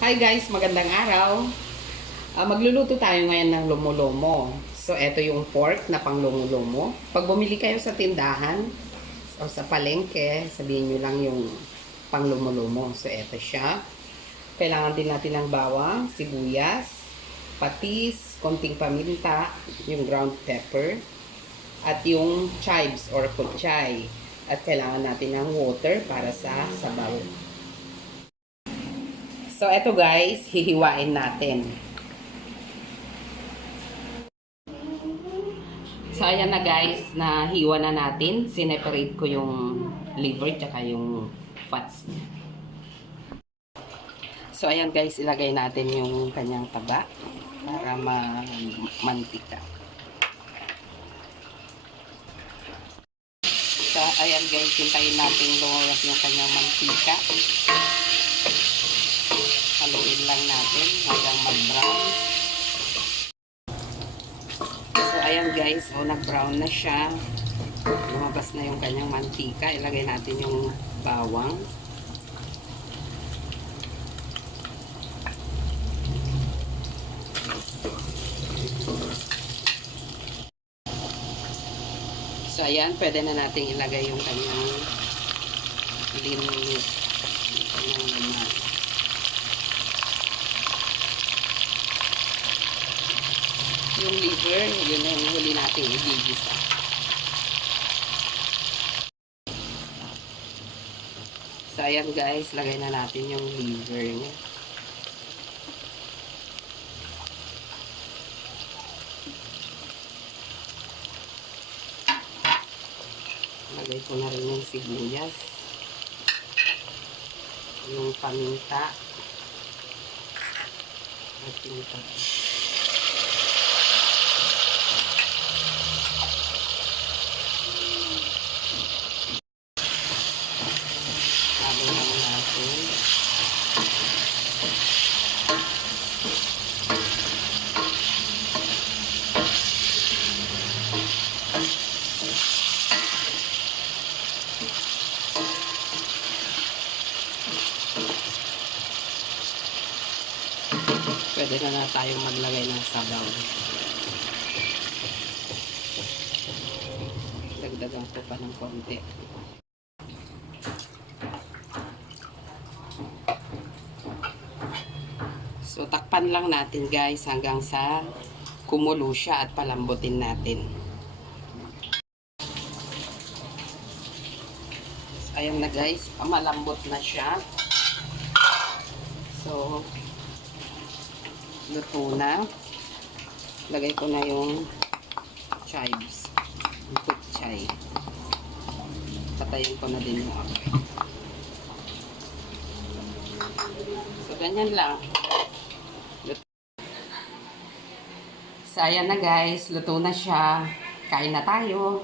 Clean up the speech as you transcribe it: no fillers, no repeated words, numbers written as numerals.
Hi guys, magandang araw. Magluluto tayo ngayon ng lomo-lomo. So, eto yung pork na pang lomo-lomo. Pag bumili kayo sa tindahan o sa palengke, sabihin nyo lang yung pang lomo-lomo. So, eto siya. Kailangan din natin ng bawang, sibuyas, patis, konting paminta, yung ground pepper, at yung chives or kuchay. At kailangan natin ng water para sa sabaw. So, eto guys, hihiwain natin. So, ayan na guys, nahiwa na natin. Sineparate ko yung liver tsaka yung fats niya. So, ayan guys, ilagay natin yung kanyang taba para mantika. So, ayan guys, hintayin natin lumabas yung kanyang mantika. Haluin lang natin hanggang mag-brown. So, ayan guys, nag-brown na siya. Lumabas na yung kanyang mantika. Ilagay natin yung bawang. So, ayan, pwede na natin ilagay yung kanyang linus. Kanyang laman. Yung liver, yun ang huli natin igigisa. So, ayan guys, lagay na natin yung liver niya. Lagay ko na rin yung sibuyas. Yung paminta. At yung patis. Pwede na tayong maglagay ng sabaw. Dagdagan ko pa ng konti. So, takpan lang natin guys hanggang sa kumulo siya at palambutin natin. So, ayan na guys, malambot na siya. So, luto na. Lagay ko na yung chives. Yung kuchay. Patayin ko na din yung apoy. So, ganyan lang. So, ayan na guys. Luto na siya. Kain na tayo.